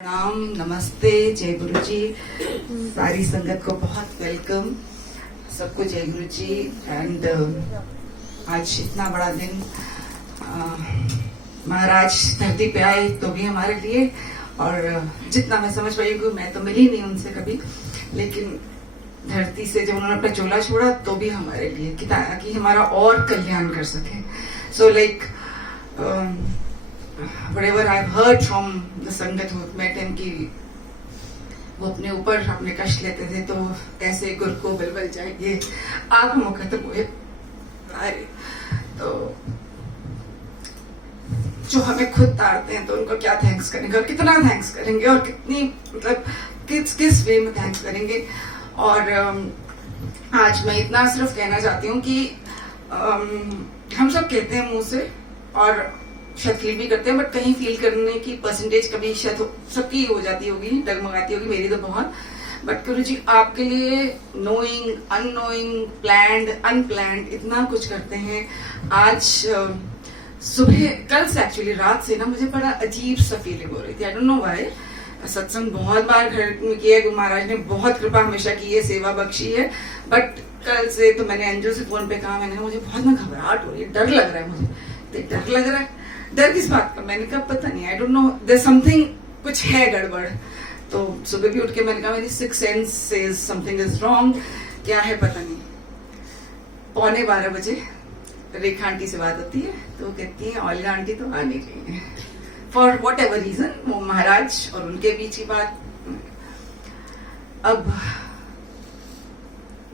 प्रणाम, नमस्ते, जय गुरु जी। सारी संगत को बहुत वेलकम, सबको जय गुरु जी। एंड आज इतना बड़ा दिन, महाराज धरती पे आए तो भी हमारे लिए, और जितना मैं समझ पाई हूँ, मैं तो मिली नहीं उनसे कभी, लेकिन धरती से जब उन्होंने अपना चोला छोड़ा तो भी हमारे लिए कि ताकि हमारा और कल्याण कर सके। So like whatever I've heard from the संगत who met him कि वो अपने ऊपर अपने कष्ट लेते थे तो कैसे गुरु को बिलबल जाएंगे, आप हम खत्म हुए। अरे तो जो हमें खुद तारते हैं तो उनको क्या थैंक्स करेंगे और कितना थैंक्स करेंगे और कितनी मतलब किस वे में थैंक्स करेंगे। और आज मैं इतना सिर्फ कहना चाहती हूँ कि हम सब कहते हैं मुंह से और शायद फील भी करते हैं, बट कहीं फील करने की परसेंटेज कभी शायद सबकी हो जाती होगी, डगमगाती होगी, मेरी तो बहुत। बट गुरु जी आपके लिए नोइंग, अननोइंग, प्लान्ड, अनप्लान्ड इतना कुछ करते हैं। आज सुबह कल से एक्चुअली रात से ना मुझे बड़ा अजीब सा फीलिंग हो रही थी। आई डोंट नो व्हाई। सत्संग बहुत बार घर में किया, गुरु महाराज ने बहुत कृपा हमेशा की है, सेवा बख्शी है, बट कल से तो मैंने अंजू से फोन पे कहा, मैंने मुझे बहुत ना घबराहट हो रही है, डर लग रहा है मुझे। डर लग रहा है, डर किस बात का? मैंने कहा पता नहीं, I don't know, there something, कुछ है गड़बड़। तो सुबह भी उठ के मैंने कहा मेरी six sense says something is wrong, क्या है पता नहीं। 11:15 बजे रेखा आंटी से बात होती है तो कहती है ऑलिया आंटी तो आने चाहिए फॉर वॉट एवर रीजन, वो महाराज और उनके बीच की बात। अब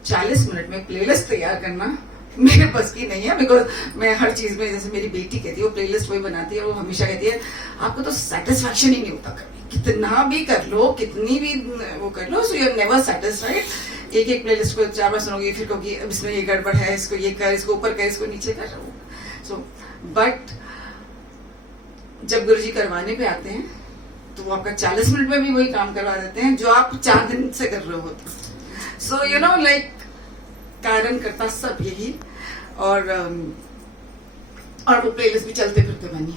40 मिनट में प्लेलिस्ट तैयार करना मेरे बस की नहीं है, बिकॉज मैं हर चीज में, जैसे मेरी बेटी कहती है, वो प्लेलिस्ट वही बनाती है, वो हमेशा कहती है आपको तो सेटिस्फैक्शन ही नहीं होता कभी, कितना भी कर लो, कितनी भी वो कर लो, so you are never satisfied. एक प्लेलिस्ट को 4 बार सुनोगी, फिर कहोगी अब इसमें ये गड़बड़ है, इसको ये कर, इसको ऊपर कर, इसको नीचे कर। सो बट जब गुरुजी करवाने पे आते हैं तो वो आपका 40 मिनट में भी वही काम करवा देते हैं जो आप 4 दिन से कर रहे होते। सो यू नो लाइक कारण करता सब यही। और वो प्लेलिस्ट भी चलते फिरते बनी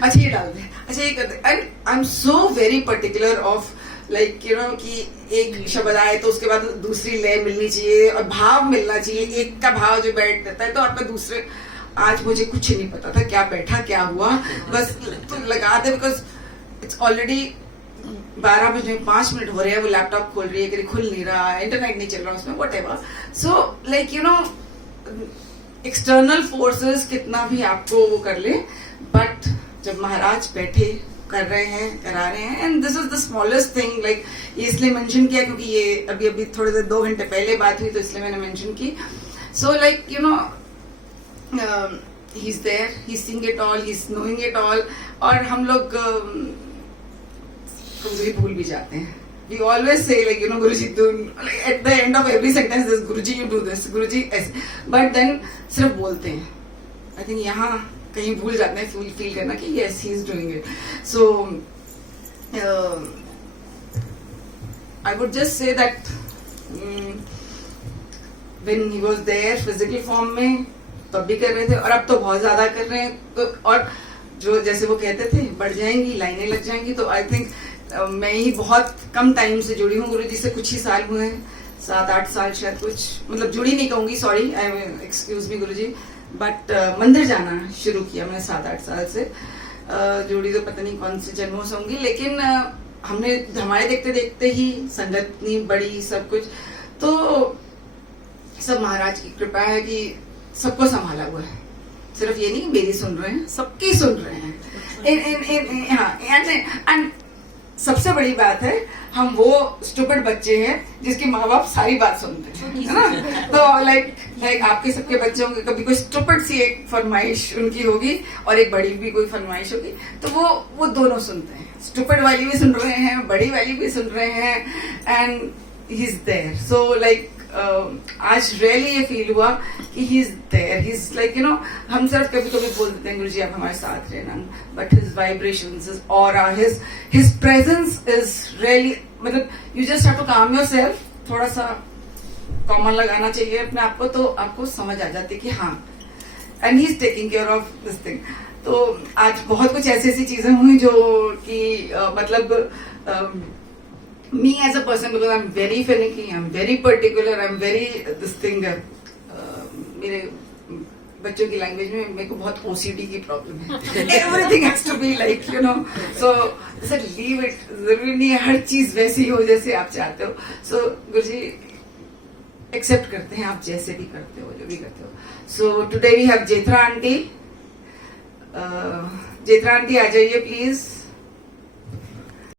अच्छा ये डाल दे, अच्छा ये कर दे। And I am so very particular of like you know कि एक शब्द आए तो उसके बाद दूसरी लय मिलनी चाहिए और भाव मिलना चाहिए। एक का भाव जो बैठ जाता है तो आपका दूसरे, आज मुझे कुछ नहीं पता था क्या बैठा क्या हुआ, बस तो लगा दे, बिकॉज इट्स ऑलरेडी 12 बजे 5 मिनट हो रहे हैं, वो लैपटॉप खोल रही है कि खुल नहीं रहा, इंटरनेट नहीं चल रहा उसमें, whatever. So like you no external forces कितना भी आपको वो कर ले, बट जब महाराज बैठे कर रहे हैं, करा रहे हैं, and this is the smallest thing. Like ये इसलिए मेंशन किया क्योंकि ये अभी थोड़ी देर 2 घंटे पहले बात हुई तो इसलिए मैंने मेंशन की। So like you know he is there, he is seeing it all, he is knowing it all. और हम लोग कभी भूल भी जाते हैं। We always say like you know Guruji do, like, at the end of every sentence this Guruji you do this, Guruji ऐसे, but then सिर्फ बोलते हैं। I think यहाँ कहीं भूल जाते हैं फील करना कि yes he is doing it. So I would just say that when he was there physical form में तब भी कर रहे थे और अब तो बहुत ज्यादा कर रहे हैं। तो और जो जैसे वो कहते थे बढ़ जाएंगी, लाइनें लग जाएंगी, तो आई थिंक मैं ही बहुत कम टाइम से जुड़ी हूँ गुरुजी से, कुछ ही साल हुए हैं, 7-8 साल शायद, कुछ मतलब जुड़ी नहीं कहूंगी, sorry, excuse me Guruji, but मंदिर जाना शुरू किया मैंने 7-8 साल से। जुड़ी तो पता नहीं कौन से जन्मों से होंगी, लेकिन हमने हमारे देखते देखते ही संगत इतनी बड़ी, सब कुछ, तो सब महाराज की कृपा है कि सबको संभाला हुआ है। सिर्फ ये नहीं मेरी सुन रहे हैं, सबकी सुन रहे हैं। एंड सबसे बड़ी बात है, हम वो स्टूपिड बच्चे हैं जिसके माँ बाप सारी बात सुनते हैं, है ना। तो लाइक आपके सबके बच्चे होंगे, कभी कोई स्टूपिड सी एक फरमाइश उनकी होगी और एक बड़ी भी कोई फरमाइश होगी, तो वो दोनों सुनते हैं। स्टूपिड वाली भी सुन रहे हैं, बड़ी वाली भी सुन रहे हैं, and he is there. So like आज रियली ये फील हुआ कि he is there, he is like you know, हम सिर्फ कभी कभी बोल देते हैं गुरुजी आप हमारे साथ रहना, but his vibrations, his aura, his presence is really, मतलब यू जस्ट हैव टू काम योरसेल्फ, थोड़ा सा कॉमन लगाना चाहिए अपने आप को, तो आपको समझ आ जाती है कि हाँ, and he is taking care of this thing. तो आज बहुत कुछ ऐसी ऐसी चीजें हुई जो कि मतलब me as a person, because I'm very finicky, I'm very particular, I'm very this thing. मेरे बच्चों की लैंग्वेज में मेरे को बहुत OCD की प्रॉब्लम है. Everything has to be like, you know. So sir leave it. जरूरी नहीं है हर चीज वैसी हो जैसे आप चाहते हो. So गुरुजी एक्सेप्ट करते हैं आप जैसे भी करते हो, जो भी करते हो. So today we have Jethra aunty. Jethra aunty आ जाइए प्लीज.